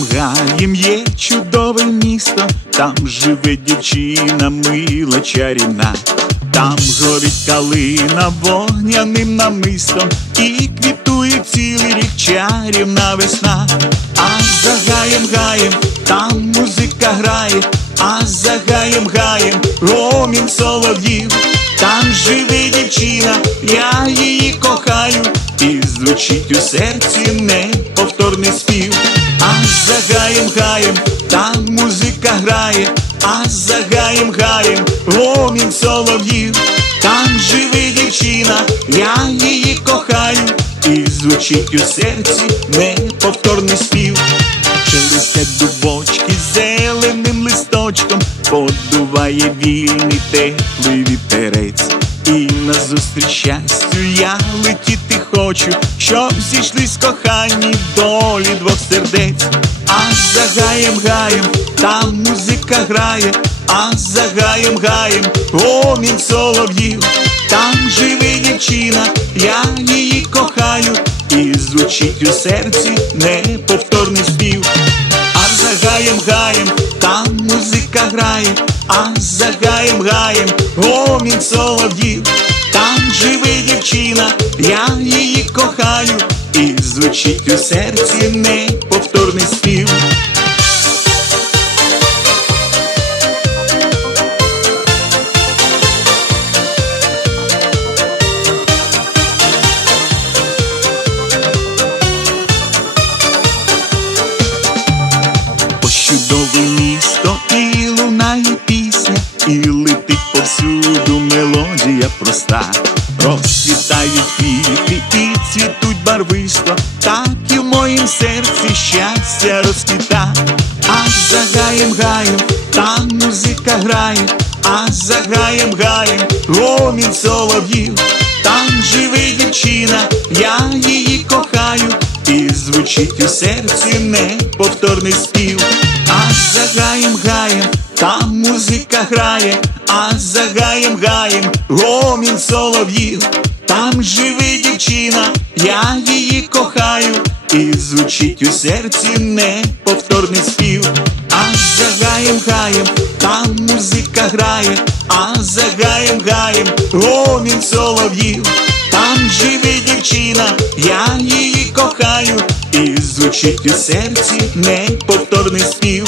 знаєм, є чудове місто, там живе дівчина мила чарівна, там горить калина вогняним намистом і квітує цілий рік чарівна весна, а за гаєм гаєм там музика грає, а за гаєм гаєм гомін солов'їв, там живе дівчина, я її кохаю, і звучить у серці неповторний спів. Гаєм гаєм там музика грає, а за гаєм гаєм гомін солов'їв, там живе дівчина, я її кохаю, і звучить у серці неповторний спів. Шелестять дубочки зеленим листочком, подуває вільний теплий вітерець. І назустріч щастю я летіти хочу, щоб зійшлись кохані долі двох сердець. Гаєм гаєм там музика грає, а за гаєм гаєм гомін солов'їв, там живе дівчина, я її кохаю, і звучить у серці неповторний спів. А за гаєм гаєм там музика грає, а за гаєм гаєм гомін солов'їв, там живе дівчина, я її кохаю, і звучить у серці неповторний спів. Лунає пісня, і летить повсюду мелодія проста. Розцвітають квіти і цвітуть барвисто, так і в моїм серці щастя розквіта. А за гаєм гаєм там музика грає, а за гаєм гаєм гомін солов'їв, там живе дівчина, я її кохаю, і звучить у серці неповторний спів. А за гаєм гаєм музика грає, а за гаєм гаєм гомін солов'їв, там живе дівчина, я її кохаю, і звучить у серці неповторний спів. А за гаєм гаєм там музика грає, а за гаєм гаєм гомін солов'їв, там живе дівчина, я її кохаю, і звучить у серці неповторний спів.